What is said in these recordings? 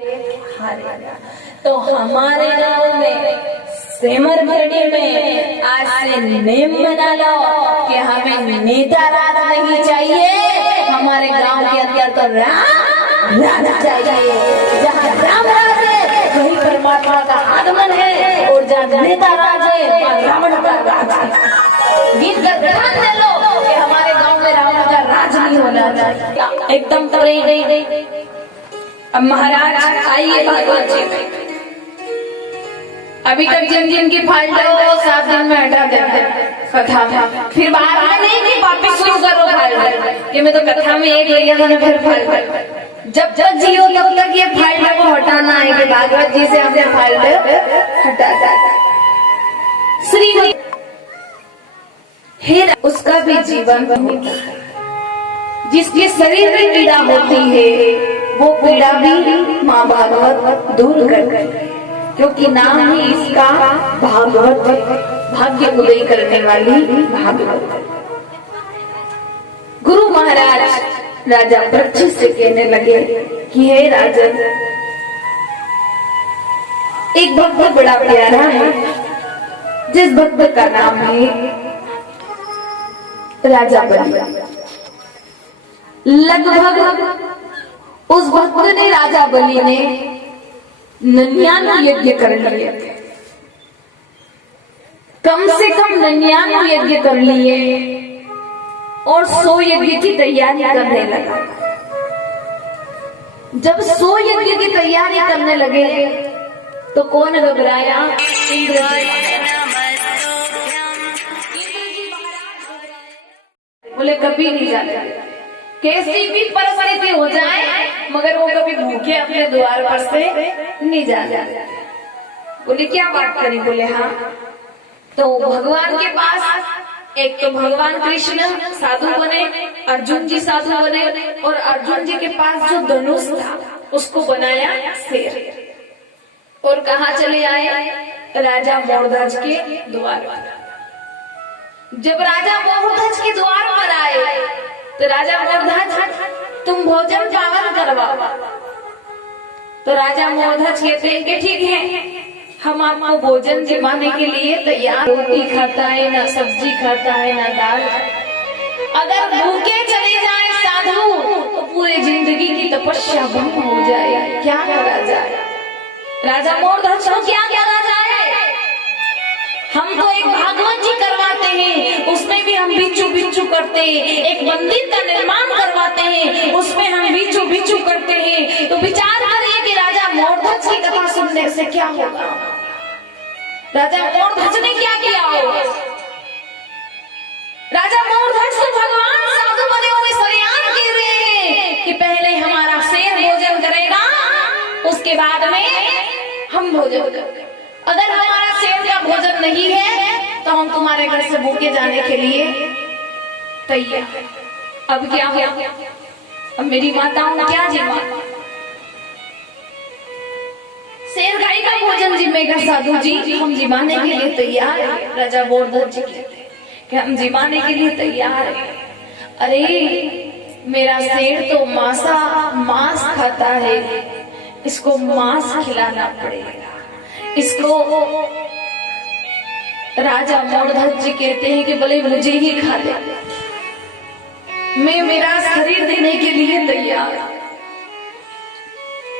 तो हमारे गांव में सेमर खेड़ी में आज से नेम बना लो कि हमें नेता राज नहीं चाहिए, हमारे गांव के अंदर तो राम राज चाहिए। जहाँ राम राज है वही परमात्मा का आगमन है, और जहाँ नेता राज है वहाँ रावण का राज है। गीत का ध्यान दे लो कि हमारे गांव में रावण का राज नहीं होना चाहिए। एकदम तो नहीं। अब महाराज आइए भागवत जी में, अभी तक जिन जिन की फाइल वो 7 दिन में हटा देते कथा में, फिर बाद में नहीं कि वापिस शुरू करो फाइल। ये मैं तो कथा में एक ले गया फिर फाइल, जब तक जियो तब तक ये फाइल को हटाना है कि भागवत जी से हमने फाइल हटा श्री फिर उसका भी जीवन होता है। जिसके शरीर में पीड़ा होती है वो पीड़ा भी माँ भागवत दूर कर गई, क्योंकि नाम ही इसका भागवत है, भाग्य उदय करने वाली भागवत। गुरु महाराज राजा परीक्षित से कहने लगे कि हे राजन, एक भक्त बड़ा प्यारा है, जिस भक्त का नाम है राजा बलि। लगभग उस भक्त ने राजा बलि ने 99 यज्ञ कर लिए, कम से कम 99 यज्ञ कर लिए और 100 यज्ञ की तैयारी करने लगा। जब 100 यज्ञ की तैयारी करने लगे तो कौन घबराया? इंद्र जी। बोले कभी नहीं जाते, कैसी भी परिस्थिति हो जाए मगर वो कभी भूखे अपने द्वार पर से नहीं जाते। बोले क्या बात करी? बोले हाँ। तो भगवान के पास एक तो भगवान कृष्ण साधु बने, अर्जुन जी साधु बने, और अर्जुन जी के पास जो धनुष था उसको बनाया शेर, और कहाँ चले आए? राजा मोरध्वज के द्वार पर। जब राजा मोरध्वज के द्वार पर आए तो राजा मोरध्वज तुम भोजन पावन करवाओ। तो राजा मोरध्वज कहते हैं कि ठीक है, हम आपको भोजन जिमाने के लिए तैयार। रोटी खाता है ना सब्जी खाता है ना दाल। अगर भूखे चले जाए साधु तो पूरी जिंदगी की तपस्या भंग हो जाए। क्या करा जाए? राजा मोरध्वज को क्या करा जाए? हम तो एक भागवत जी करवाते हैं, उसमें भी हम बिच्छू बिच्छू करते हैं। एक मंदिर का निर्माण करवाते हैं, उसमें हम बिच्छू बिच्छू करते हैं। तो विचार करिए कि राजा मोरध्वज की कथा सुनने से क्या होगा? राजा मोरध्वज ने क्या किया होगा? राजा मोरध्वज तो भगवान साधु बने हुए सरेआम कह रहे हैं कि पहले हमारा शेर भोजन करेगा, उसके बाद में हम भोजन करेंगे। अगर हमारा शेर का भोजन नहीं है तो हम तुम्हारे घर से भूखे जाने के लिए तैयार। अब क्या हो? अब मेरी माताओं क्या जिम्मा? शेर गाय का भोजन जिम्मेगा साधु जी, हम जिमाने के लिए तैयार है। राजा मोरध्वज जी कहते हैं कि हम जिमाने के लिए तैयार है। अरे मेरा शेर तो मांस खाता है, इसको मांस खिलाना पड़ेगा। इसको राजा मोरध्वज जी कहते हैं कि भले मुझे ही खा दे, मैं मेरा शरीर देने के लिए तैयार।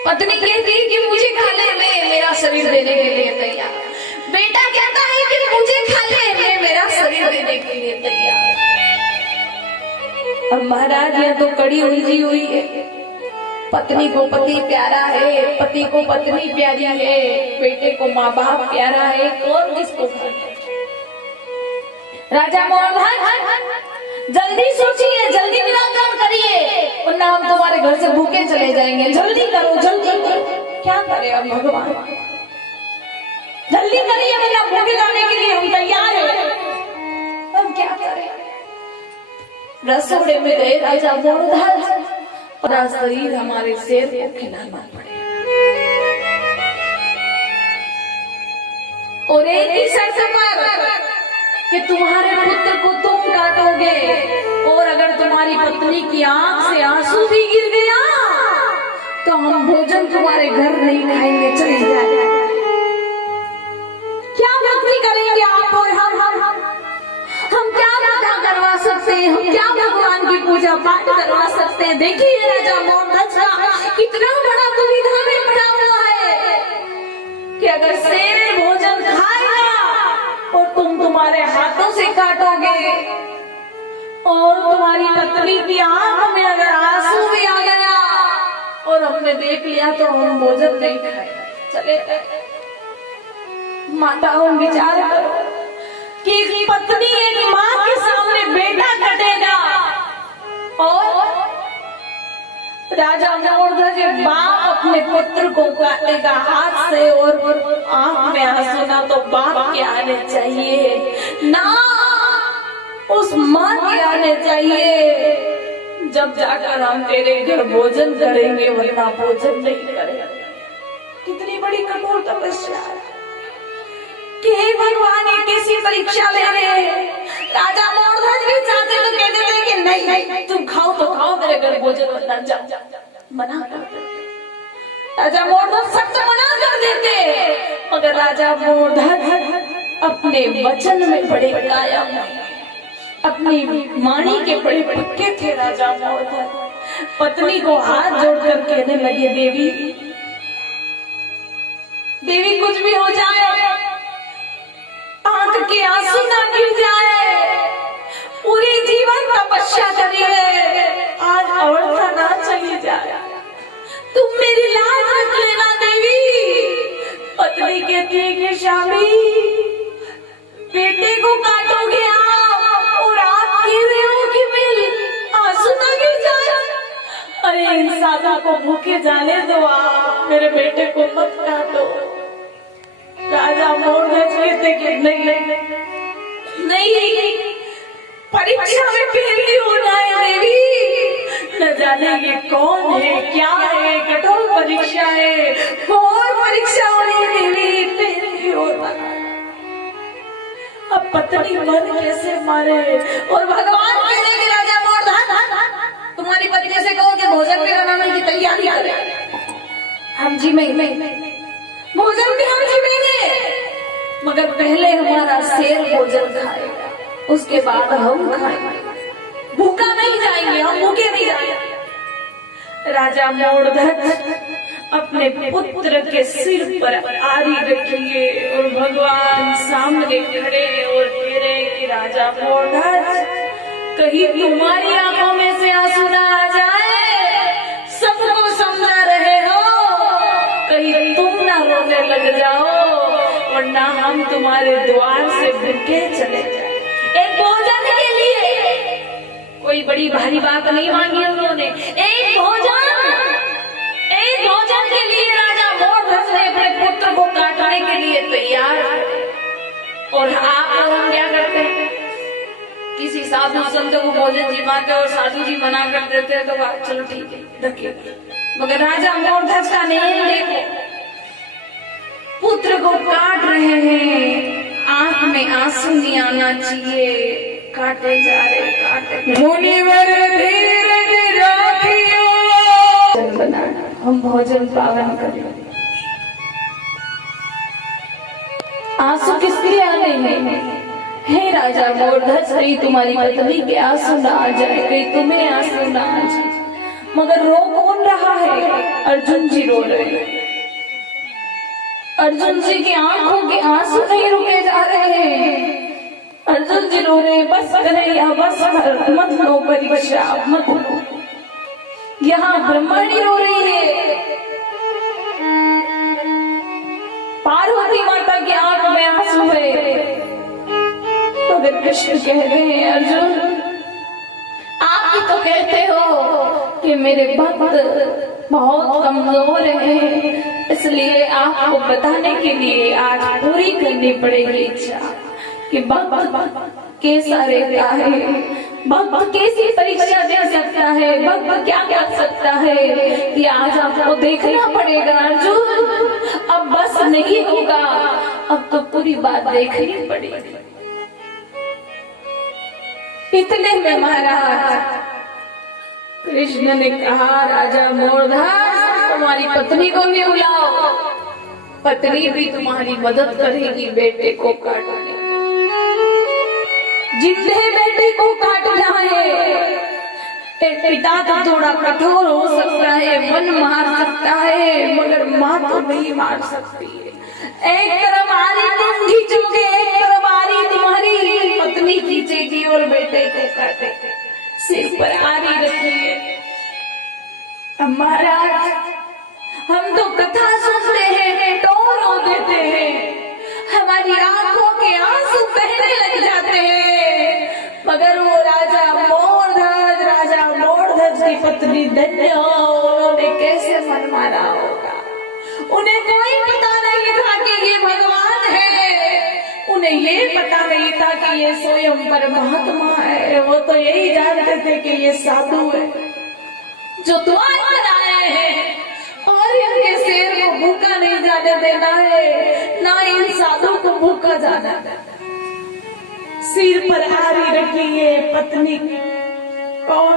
पत्नी कहती है कि मुझे खा ले, मैं मेरा शरीर देने के लिए तैयार। बेटा कहता है कि मुझे खा ले, मैं मेरा शरीर देने के लिए तैयार। अब महाराज यह तो कड़ी उलझी हुई है। पत्नी को पति प्यारा है, पति को पत्नी प्यारी है, बेटे को माँ बाप प्यारा है, कौन किसको खाए? राजा मोरध्वज जल्दी सोचिए, जल्दी निराकरण करिए, वरना हम तुम्हारे घर से भूखे चले जाएंगे। जल्दी करो, जल्दी करो। क्या करे अब भगवान? जल्दी करिए वरना भूखे जाने के लिए हम तैयार हैं। हम क्या करें? रसोड़े में गए राजा मोरध्वज, पूरा शरीर हमारे शेर को खिलाना पड़ेगा, और एक ही शर्त पर कि तुम्हारे पुत्र को तुम काटोगे, और अगर तुम्हारी पत्नी की आंख से आंसू भी गिर गया तो हम भोजन तुम्हारे घर पूजा पाठ करवा सकते हैं। देखिए राजा मोहम्मद का कितना बड़ा दुविधा में पड़ा हुआ है कि अगर शेर भोजन खाएगा और तुम तुम्हारे हाथों से काटोगे और तुम्हारी पत्नी की आंख में अगर आंसू भी आ गया और हमने देख लिया तो हम भोजन नहीं खाएंगे। चले माताओं विचार करो कि एक पत्नी एक माँ के सामने बेटा कटेगा और राजा मोरध्वज एक बाप अपने पुत्र को काटेगा हाथ से और आंख में आंसू ना तो बाप के आने चाहिए ना उस माँ के आने चाहिए, जब जाकर हम तेरे घर भोजन करेंगे वरना भोजन नहीं करेंगे। कितनी बड़ी कठोर तपस्या है कि हे भगवान ये कैसी परीक्षा ले रहे हैं। राजा मोरध्वज भी चाहते तो कहते थे कि नहीं तुम खाओ तो खाओ मेरे घर भोजन वरना जाओ, मना कर देते। राजा मोरध्वज सख्त मना कर देते मगर राजा मोरध्वज अपने वचन में बड़े कायम अपनी वाणी के बड़े पक्के थे। राजा मोरध्वज पत्नी को हाथ जोड़कर कहने लगे देवी देवी कुछ भी हो जाए आंख के आंसू ना गिर जाए, पूरी जीवन तपस्या करिए आज अवस्था ना चली जाए, तुम मेरी लाज रख लेना देवी। पत्नी कहती है कि स्वामी बेटे को काटोगे आप और आप कह रहे हो कि मेरे आंसू ना गिर जाए। अरे इंसानों को भूखे जाने दो आप, मेरे बेटे को मत काटो। राजा मोरध्वज कहते कि नहीं परीक्षा में फेल होना है देवी। न जाने ये कौन है क्या है, कठोर परीक्षा है, और परीक्षा होनी है देवी, फेल नहीं होता। अब पत्नी मन कैसे मारे और भगवान कहने के राजा मोरध्वज तुम्हारी पत्नी से कहो कि भोजन के बनाने की तैयारी करे। हम जी में भोजन भी हम जीवेंगे मगर पहले हमारा शेर भोजन खाएगा उसके बाद हम खाएंगे, भूखा नहीं जाएंगे, हम भूखे नहीं जाएंगे। राजा मोरध्वज अपने पुत्र के सिर पर आरी रखेंगे और भगवान सामने खड़े और कह रहे कि राजा मोरध्वज कहीं तुम्हारी आंखों में से आंसू ना आ जाए, सबको समझा रहे हो, कहीं तुम ना रोने लग जाओ वरना हम तुम्हारे द्वार से भूखे चले जाए। एक भोजन के लिए कोई बड़ी भारी बात नहीं मांगी उन्होंने, एक भोजन के लिए राजा मोरध्वज ने अपने पुत्र को काटने के लिए तैयार। और आप हम क्या करते हैं, किसी साधु संत को भोजन जी मांगते और साधु जी मना कर देते हैं तो बात चलो ठीक है रखिए, मगर राजा मोरध्वज का नेम देखो, पुत्र को काट रहे हैं, आंख में आंसू नहीं आना चाहिए, काटे जा रहे काटे। मुनिवर धीरज राखियो हम भोजन पावन करें। आंसू किसके लिए आने हैं? हे राजा मोरध्वज कहीं तुम्हारी पत्नी के आंसू ना आ जाए, कहीं तुम्हें आंसू ना आ जाए। मगर रो कौन रहा है? अर्जुन जी रो रहे हैं। अर्जुन जी की आंखों के आंसू नहीं रुके जा रहे हैं। अर्जुन जी रो रहे हैं, बस कन्हैया बस मत लो परीक्षा मत लो। यहाँ ब्रह्मणी रो रही है, पार्वती माता की आंख में आंसू है। तो अगर कृष्ण कह रहे हैं अर्जुन आप ही तो कहते हो कि मेरे भक्त बहुत कमजोर हैं, इसलिए आपको बताने के लिए आज पूरी करनी पड़ेगी इच्छा कि भक्त कैसा रहता है, भक्त कैसी परीक्षा दे सकता है, भक्त क्या कर सकता है, ये आज आपको देखना पड़ेगा अर्जुन। अब बस नहीं होगा, अब तो पूरी बात देखनी पड़ेगी। इतने में महाराज कृष्ण ने कहा राजा मोरध्वज तुम्हारी पत्नी को भी बुलाओ, पत्नी भी तुम्हारी मदद करेगी बेटे को काटने। जितने बेटे को काटना है एक पिता तो थोड़ा कठोर हो सकता है, मन मार सकता है, मगर माँ तो नहीं मार सकती है। एक तरफ आरी तुम खींचोगे, एक तरफ आरी तुम्हारी पत्नी खींचेगी और बेटे को काटेगी। सिर पर आरी रखिए। महाराज, हम तो कथा सुनते हैं, टोर रो देते हैं, हमारी आंखों के आंसू बहने लग जाते हैं, मगर वो राजा मोरध्वज की पत्नी धन्य, उन्होंने कैसे मन मारा होगा। उन्हें कोई पता नहीं था कि ये भगवान है, उन्हें ये पता नहीं था कि ये स्वयं परमात्मा है। वो तो यही जानते थे कि ये साधु है जो द्वार पर आए हैं और इनके शेर को भूखा नहीं जाने देना है, ना इन साधु को भूखा जाना देना। सिर पर आरी रखी है पत्नी और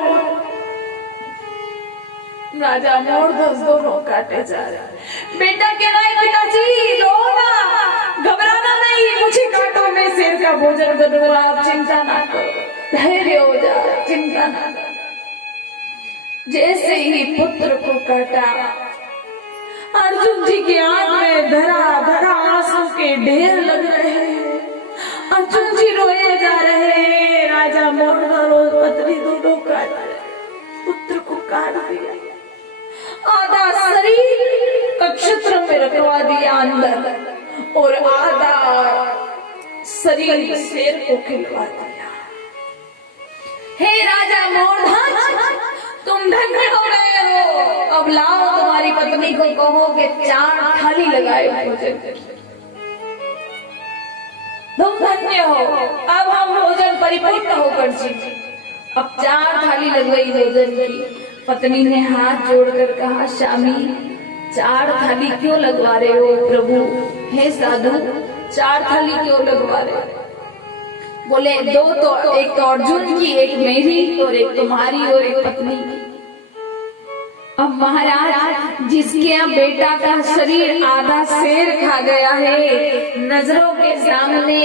राजा मोरध्वज दोनों काटे जा रहे। बेटा कह रहा है पिताजी रो ना, घबराना नहीं, मुझे काटो, मैं शेर का भोजन करूंगा, आप चिंता ना करो, धैर्य हो जा, चिंता ना करो। जैसे ही पुत्र को काटा, अर्जुन जी की आंख में धरा धरा आंसू के ढेर लग रहे हैं। अर्जुन जी रोए जा रहे हैं। राजा मोरध्वज और पत्नी दोनों काट रहे, पुत्र को काट दिया, आधा शरीर कक्षत्र में रखवा दिया अंदर और आधा शरीर शेर को खिलवा दिया। हे राजा मोरध्वज, तुम धन्य हो गए हो, अब लाओ तुम्हारी पत्नी को कहो कि 4 थाली लगाए भोजन की। तुम धन्य हो, अब हम भोजन परिपूर्ण होकर जीवे। अब 4 थाली लगवाई भोजन की। पत्नी ने हाथ जोड़कर कहा, स्वामी 4 थाली क्यों लगवा रहे हो प्रभु? हे साधु, 4 थाली क्यों लगवा रहे हो? बोले 2 तो, एक तो अर्जुन की, एक मेरी और एक तुम्हारी और एक पत्नी की। अब महाराज, जिसके यहाँ बेटा का शरीर आधा शेर खा गया है, नजरों के सामने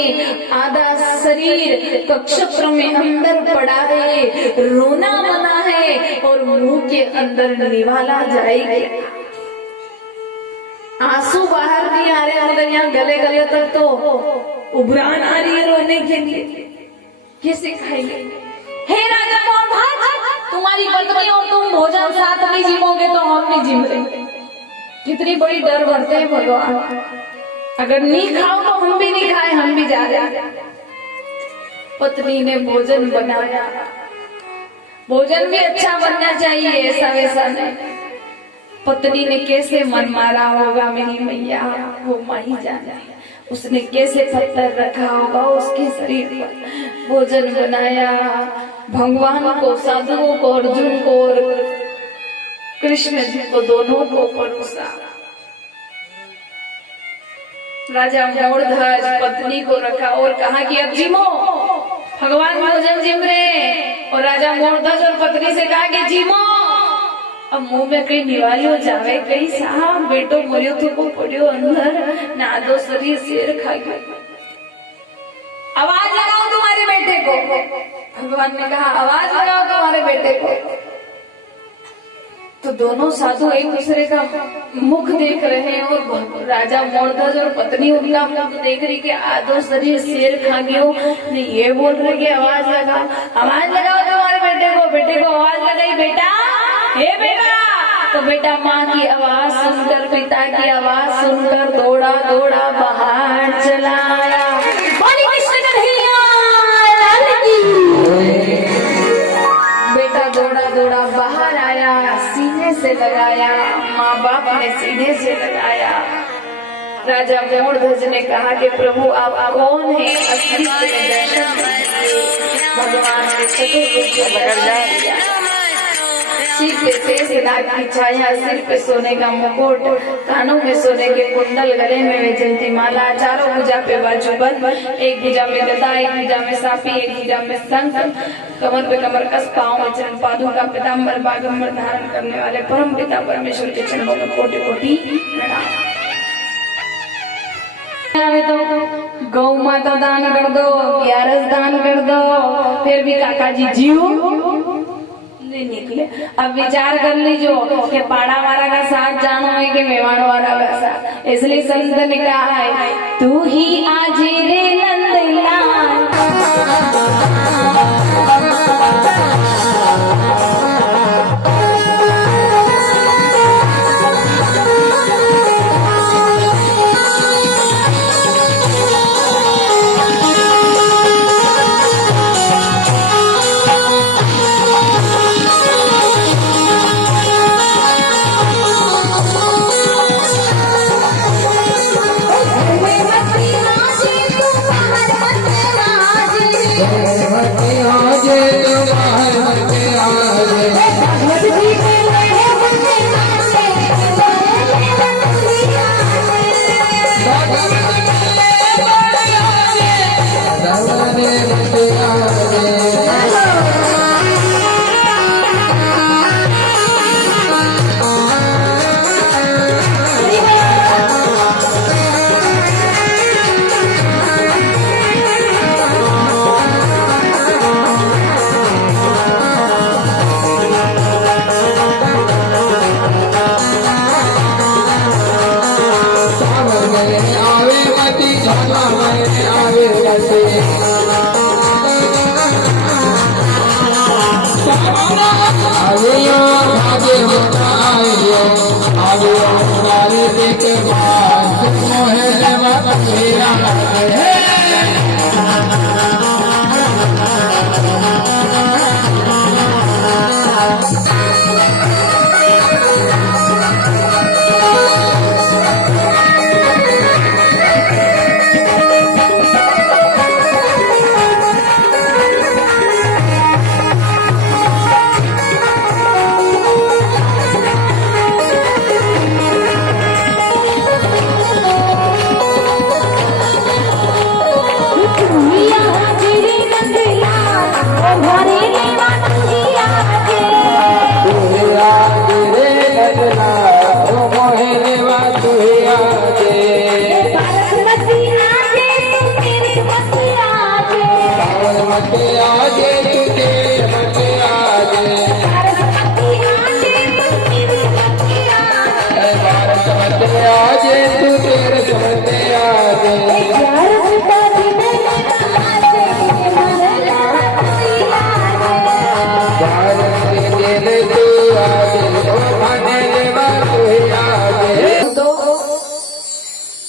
आधा शरीर कक्षत्र में अंदर पड़ा है, रोना बना है और मुंह के अंदर निवाला जाएगी। आंसू बाहर नहीं आ रहे, मगर यहाँ गले गले तक तो उबरान आ रही है रोने के लिए। कैसे खाएंगे? हे राजा मोरध्वज, तुम्हारी पत्नी और तुम भोजन साथ नहीं जीवोगे तो हम नहीं जीव रहे। कितनी बड़ी डर भरते हैं भगवान। अगर नहीं खाओ तो हम भी नहीं खाए, हम भी जा रहे। पत्नी ने भोजन बनाया, भोजन भी अच्छा बनना चाहिए, ऐसा वैसा नहीं। पत्नी ने कैसे मन मारा होगा मेरी मैया, वो माही जाने। उसने कैसे पत्थर रखा होगा उसके शरीर पर, भोजन बनाया, भगवान को, साधुओं को, अर्जुन को और कृष्ण जी को, दोनों को परोसा। राजा मोरध्वज पत्नी को रखा और कहा कि अब जिमो, भगवान भोजन जिम रहे। और राजा मोरध्वज और पत्नी से कहा कि जिमो, अब मुंह में कहीं निवाली हो जावे, कहीं साहब बेटो मरियो तो को पड़ियो अंदर, ना दो शरीर शेर खा गया। आवाज लगाओ तुम्हारे बेटे को। भगवान ने कहा आवाज लगाओ तुम्हारे बेटे को। तो दोनों साधु एक दूसरे का मुख देख रहे हैं और राजा मोरध्वज और पत्नी उनका मुख देख रही कि आधो शरीर शेर खा गया। नहीं, ये बोल रहे कि आवाज लगाओ तुम्हारे बेटे को। बेटे को आवाज लगाई, बेटा हे बेटा। तो बेटा माँ की आवाज सुनकर, पिता की आवाज सुनकर दौड़ा दौड़ा बाहर चला आया। बेटा दौड़ा दौड़ा बाहर आया, सीने से लगाया, माँ बाप ने सीने से लगाया। राजा मोरध्वज ने कहा कि प्रभु आप कौन है? असली दर्शन भगवान ने चतुर्भुज सिर पे शेष नाग की छाया, सिर पे सोने का मुकुट, कानों में सोने के कुंडल, गले में वैजयंती माला, चारों भुजा पे बाजूबंद, एक भुजा में गदा, एक भुजा में साफी, एक भुजा में शंख, कमर पे कमर कस, पांव में चरण पादुका, पीताम्बर बागम्बर धारण करने वाले परम पिता परमेश्वर के चरणों में कोटि कोटि प्रणाम। तो गौ माता दान कर दो, ग्यारस दान कर दो, फिर भी काका जी जीव नहीं निकले। अब विचार कर लीजो कि पाड़ा वाला का साथ जानो है कि मेवाड़ वाला वैसा, इसलिए संत ने कहा है तू ही आज रे नंदलाल।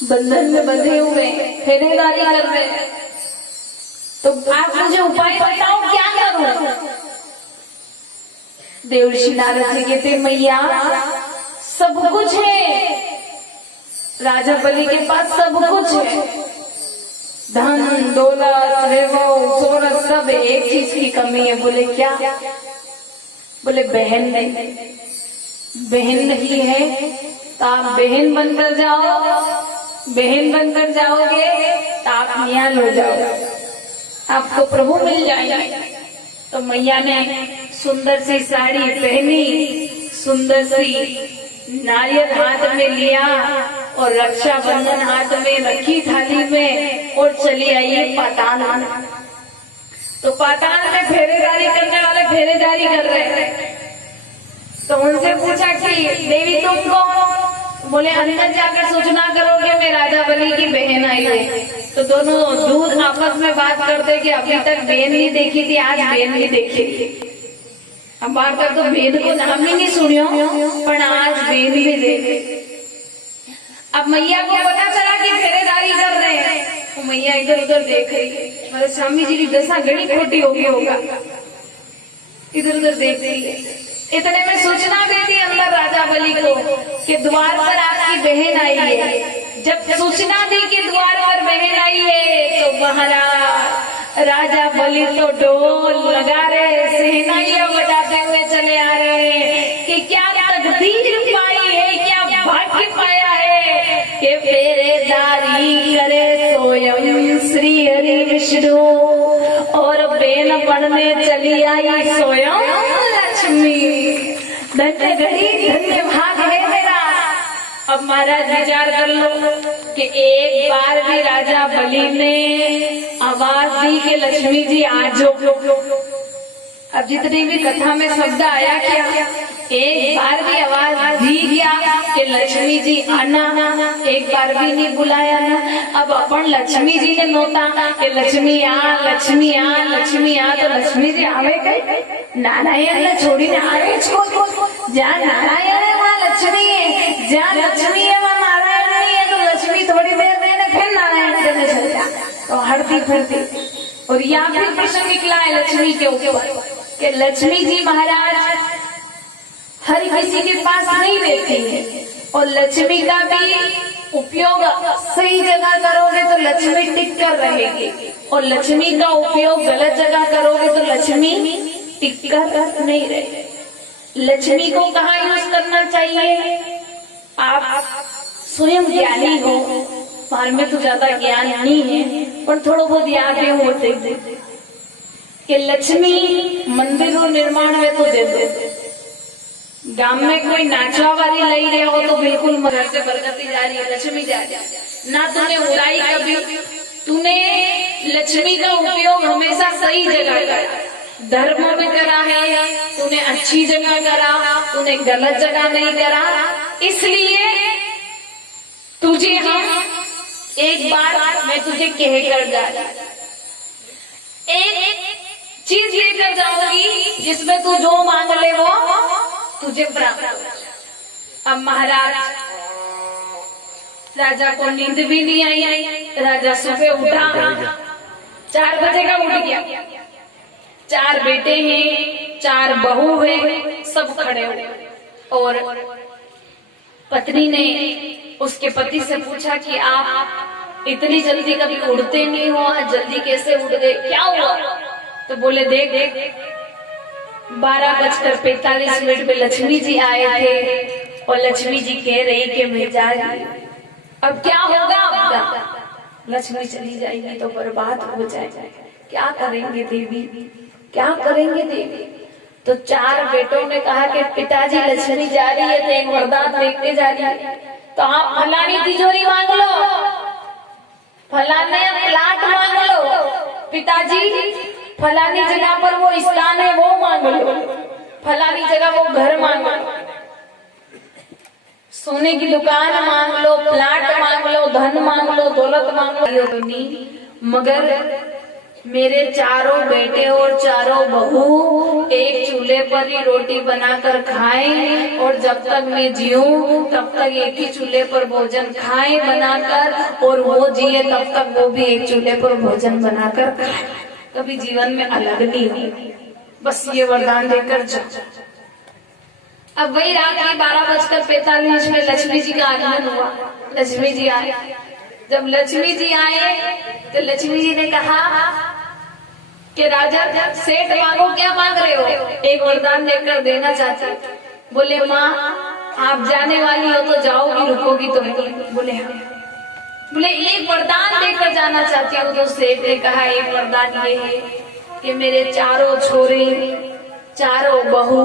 बंधन में बंधे हुए फेरेदारी कर रहे हैं, तो आप मुझे उपाय बताओ क्या करूं। देवर्षि नारद जी कहते मैया सब कुछ है, राजा बलि के पास सब कुछ है, धन दौलत वैभव शोहरत सब है, एक चीज की कमी है। बोले क्या? बोले बहन नहीं, बहन नहीं है तो आप बहन बनकर जाओ, बहन बनकर जाओगे तो आप नियाल हो जाओगे, आपको प्रभु मिल जाएंगे। तो मैया ने सुंदर सी साड़ी पहनी, सुंदर सी नारियल हाथ में लिया और रक्षाबंधन हाथ में रखी थाली में और चली आई पाताल। तो पाताल में फेरेदारी करने वाले फेरेदारी कर रहे हैं, तो उनसे पूछा कि देवी तुम कौन? बोले अंदर जाकर सूचना करोगे मैं राजा बलि की बहन आई हूँ। तो दोनों दूध आपस में बात करते कि अभी तक बहन नहीं देखी थी, आज बहन नहीं देखी। अब बार बार तो भेद को नाम ही नहीं सुनियो, पर आज बहन भी देखे। अब मैया को पता चला कि फेरेदारी कर रहे हैं, तो मैया इधर उधर देख रही, मतलब स्वामी जी की दशा घड़ी खोटी होगी होगा, इधर उधर देख रही है। इतने में सूचना देती अंदर राजा बलि को कि द्वार पर आपकी बहन आई है। जब सूचना दी कि द्वार पर बहन आई है तो महाराज राजा बलि तो ढोल लगा रहे, शहनाइयां बजाते हुए चले आ रहे हैं कि क्या तकदीर पाई है, क्या भाग्य पाया है कि फेरेदारी करे स्वयं श्री हरि विष्णु और बेन बनने चली आई स्वयं लक्ष्मी। धन्य घड़ी धन्य भाग है मेरा। अब महाराज विचार कर लो कि एक बार भी राजा बलि ने आवाज दी कि लक्ष्मी जी आ जाओ, अब जितनी भी कथा में शब्द आया क्या, एक बार भी आवाज दी क्या कि लक्ष्मी जी आना, एक बार भी नहीं बुलाया ना। अब अपन लक्ष्मी जी ने नोता कि लक्ष्मी आ, लक्ष्मी आ, लक्ष्मी आ, तो लक्ष्मी जी आवे कई? नारायण ने छोड़ी ने आवे को, जहाँ नारायण है वहाँ लक्ष्मी है, जहाँ लक्ष्मी है वहाँ नारायण नहीं है। तो लक्ष्मी थोड़ी देर में फिर नारायण देने चल जा, तो हरती फिरती। और यहाँ फिर प्रश्न निकला है लक्ष्मी के ऊपर कि लक्ष्मी जी महाराज हर किसी के पास नहीं रहती है, और लक्ष्मी का भी उपयोग सही जगह करोगे तो लक्ष्मी टिक कर रहेगी, और लक्ष्मी का उपयोग गलत जगह करोगे तो लक्ष्मी टिक कर नहीं रहेगी। लक्ष्मी को कहाँ यूज करना चाहिए? आप स्वयं ज्ञानी हो, हमारे में तो ज्यादा ज्ञान नहीं है पर थोड़ा बहुत याद है होते कि लक्ष्मी मंदिरों निर्माण में तो दे दे, गांव में कोई नाचवा वाली लई रहे हो तो बिल्कुल मगर से बरकती जा रही है, लक्ष्मी जा रही है ना। तूने उड़ाई कभी, तूने लक्ष्मी का उपयोग हमेशा सही जगह करा, धर्म में करा है, तूने अच्छी जगह करा, तूने गलत जगह नहीं करा। इसलिए तुझे हम एक बार मैं तुझे कह कर जा रही, एक चीज लेकर जाऊंगी जिसमें तू जो मांग ले वो तुझे प्राप्त हो। अब महाराज राजा को नींद भी नहीं आई, राजा सुबह उठा 4 बजे का उठ गया। 4 बेटे हैं, 4 बहू है, सब खड़े हुए, और पत्नी ने उसके पति से पूछा कि आप इतनी जल्दी कभी उड़ते नहीं हो, आज जल्दी कैसे उठ गए, क्या हुआ? तो बोले देख 12:45 पे लक्ष्मी जी आए थे और लक्ष्मी जी कह रही कि मैं जा रही, अब क्या होगा आपका? लक्ष्मी चली जाएगी तो बर्बाद हो जाएगा, क्या करेंगे देवी, क्या करेंगे देवी? तो 4 बेटों ने कहा कि पिताजी लक्ष्मी जा रही है तो एक वरदान देखने जा रही है, तो आप फलानी तिजोरी मांग लो, फलाने प्लाट मांग लो, पिताजी फलानी जगह पर वो स्थान है वो मांग लो, फलानी जगह वो घर मांग लो, सोने की दुकान मांग लो, प्लाट मांग लो, धन मांग लो, दौलत मांग लो, तो नहीं, मगर मेरे 4 बेटे और 4 बहू एक चूल्हे पर ही रोटी बनाकर खाएं, और जब तक मैं जीऊं तब तक एक ही चूल्हे पर भोजन खाएं बनाकर, और वो जिए तब तक वो भी एक चूल्हे पर भोजन बनाकर खाएं, कभी जीवन में अलग नहीं हुई। बस ये वरदान देकर जाओ। अब वही रात 12:45 में लक्ष्मी जी का आगमन हुआ, लक्ष्मी जी आए। जब लक्ष्मी जी आए तो लक्ष्मी जी ने कहा कि राजा सेठ मांगो, क्या मांग रहे हो? एक वरदान देकर देना चाहते। बोले माँ आप जाने वाली हो तो जाओगी, रुकोगी तो नहीं? बोले हाँ। बोले एक वरदान देकर जाना चाहती हूँ। तो सेठ ने कहा एक वरदान ये है कि मेरे 4 छोरे 4 बहू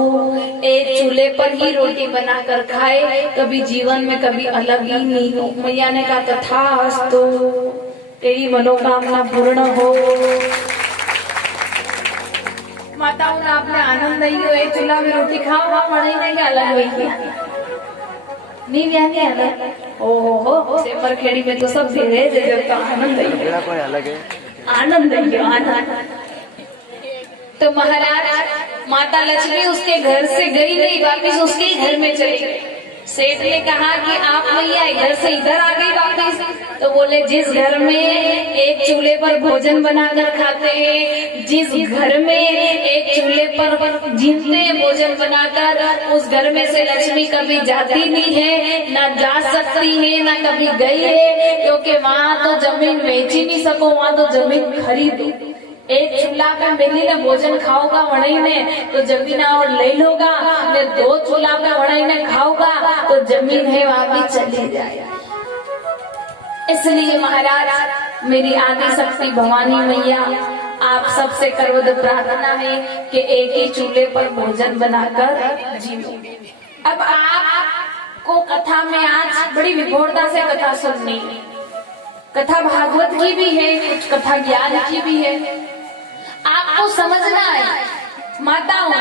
एक चूल्हे पर ही रोटी बनाकर खाए, कभी जीवन में कभी अलग ही नहीं हो। मैया ने कहा तथास्तु, तेरी मनोकामना पूर्ण हो। माताओं ने आपने आनंद नहीं हो, एक चूल्हा में रोटी खाओ, वहाँ पढ़े नहीं अलग हुई नहीं नहीं अलग। ओहो सेपर खेड़ी में तो सब दे रहे जब तो आनंद कोई अलग है, आनंद आनंद। तो महाराज माता लक्ष्मी उसके घर से गई नहीं, वापिस उसके ही घर में चली गई। सेठ ने कहा कि आप मैया इधर से इधर आ गई वापिस। तो बोले जिस घर में एक चूल्हे पर भोजन बनाकर खाते हैं, जिस घर में एक चूल्हे पर जीते हैं भोजन बनाकर, उस घर में से लक्ष्मी कभी जाती नहीं है, ना जा सकती है, ना कभी गई है, क्योंकि वहाँ तो जमीन बेच ही नहीं सको, वहाँ तो जमीन खरीदो। एक चूल्हा पे मिली ने भोजन खाओगा वड़ई ने तो जमीन और ले लोगा, ने 2 चूल्हा पे वड़ई ने खाओगा तो जमीन है वहाँ भी चली जाए। इसलिए महाराज मेरी आदि शक्ति भवानी मैया आप सबसे करवद प्रार्थना है कि एक ही चूल्हे पर भोजन बनाकर जियो। अब आपको कथा में आज बड़ी विभोरता से कथा सुननी है। कथा भागवत की भी है, कुछ कथा ज्ञान की भी है। आपको समझना है माताओं,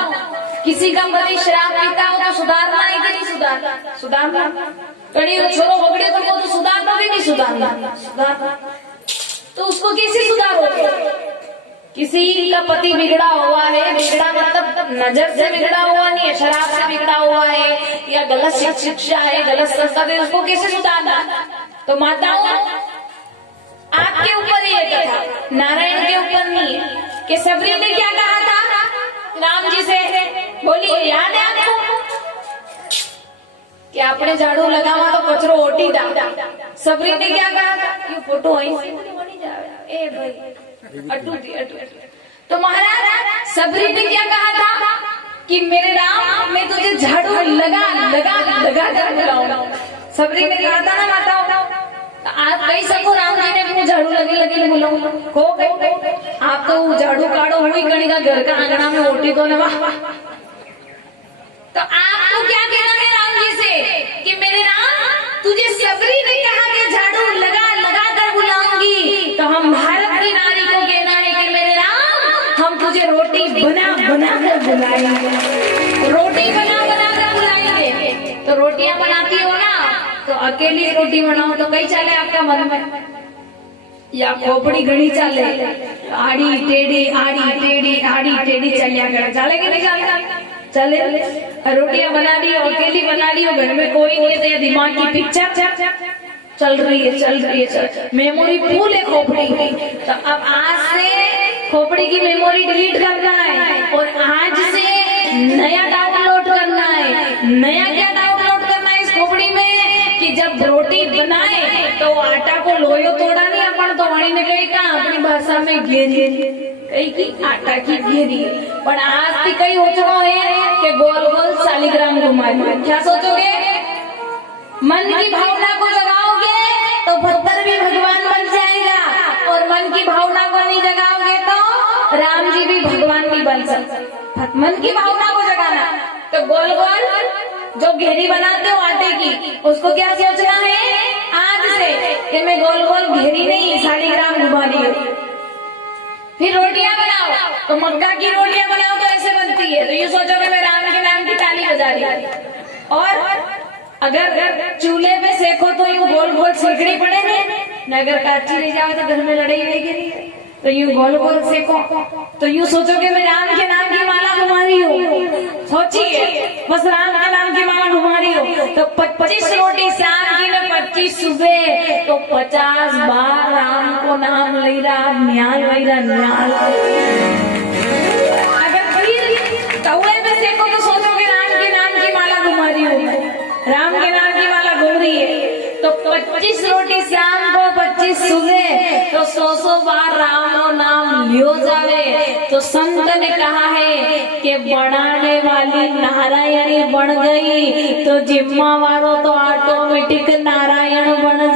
किसी का पति शराब पीता हो तो सुधारना है कि नहीं सुधारना? सुधारना। कहीं छोरो बगड़े तो सुधारना भी नहीं सुधारना? सुधारना। तो उसको कैसे सुधारोगे? किसी का पति बिगड़ा हुआ है, बिगड़ा मतलब नजर से बिगड़ा हुआ नहीं है, शराब से बिगड़ा हुआ है या गलत शिक्षा है, गलत संस्कार है, उसको कैसे सुधारना? तो माताओं, आपके ऊपर ये कथा, नारायण के ऊपर नहीं है। कि सबरी ने क्या कहा था राम जी से? बोलिए, याद है आपको कि आपने झाड़ू लगावा तो कचरो ओटी दा। सबरी ने क्या कहा था? ये फोटो आई बनी जाए ए भाई अटूटी। तो महाराज सबरी ने क्या कहा था कि मेरे राम, मैं तुझे झाड़ू लगा लगा लगा कर बुलाऊंगा। सबरी ने कहा था ना माताओं, आप कही सको राम जी ने मुझे झाड़ू लगी लगी बुलाऊंगा? को आप तो झाड़ू काढ़ो हुई कणी का घर का आंगना में ओटी तो न। तो आपको क्या कहना है राम जी से कि मेरे राम, तुझे सबरी ने कहा कि झाड़ू लगा लगा कर बुलाऊंगी, तो हम भारत की नारी को कहना है कि मेरे राम, हम तुझे रोटी बना बना कर बुलाएंगे, रोटी बना बना कर बुलाएंगे। तो रोटियां बनाती हो ना, तो अकेली रोटी बनाओ तो कई चाले आपका मन में, या खोपड़ी घड़ी चाले, आड़ी टेढ़ी आड़ी टेढ़ी आड़ी टेढ़ी चलिया कर, चले कि नहीं चले? चले। रोटियां बना दी, अकेली बना दी, घर में कोई नहीं है, तो ये दिमाग की पिक्चर चल रही है, मेमोरी फुल है खोपड़ी की। तो अब आज से खोपड़ी की मेमोरी डिलीट करना है और आज से नया डाउनलोड करना है। नया क्या डाउनलोड करना है इस खोपड़ी में कि जब रोटी बनाए तो आटा को लोयो तोड़ा नहीं, अपन तो वाणी ने कही का अपनी भाषा में घेरी, कई की आटा की घेरी। पर आज भी कई हो चुका है कि गोल गोल शालिग्राम घुमाए। क्या सोचोगे? मन की भावना को जगाओगे तो पत्थर भी भगवान बन जाएगा, और मन की भावना को नहीं जगाओगे तो राम जी भी भगवान नहीं बन सकते। मन की भावना को जगाना, तो गोल गोल जो घेरी बनाते हो आटे की, उसको क्या सोचना है आज से कि मैं गोल गोल घेरी नहीं शालिग्राम घुमा रही हूँ। फिर रोटियां बनाओ तो मक्का की रोटियां बनाओ तो ऐसे बनती है, तो ये सोचोगे मैं राम के नाम की ताली बजा रही हूँ। और अगर चूल्हे पे सेको तो यूं गोल गोल सेकनी पड़ेगी, अगर काची ले जाओ तो घर में लड़ाई रहेगी, तो यूं गोल गोल सेको तो यूं सोचोगे मैं राम के नाम की माला घुमा रही हूँ। सोचिए, बस राम के नाम की माला घुमा रही हूँ। तो 25 रोटी शाम की न 25 सुबह, तो 50 बार राम को नाम ले रहा न्याल वही न्याल। अगर फिर तवे में सेको तो सोचोगे राम के नाम की माला घुमा रही हूँ, राम के नाम की माला घूम रही है। तो 25 रोटी शाम को 25 सुबह, तो 100 बार राम रो नाम लियो जावे। तो संत ने कहा है कि बनाने वाली नारायणी बन गई तो जिम्मा वालों तो ऑटोमेटिक नारायण बन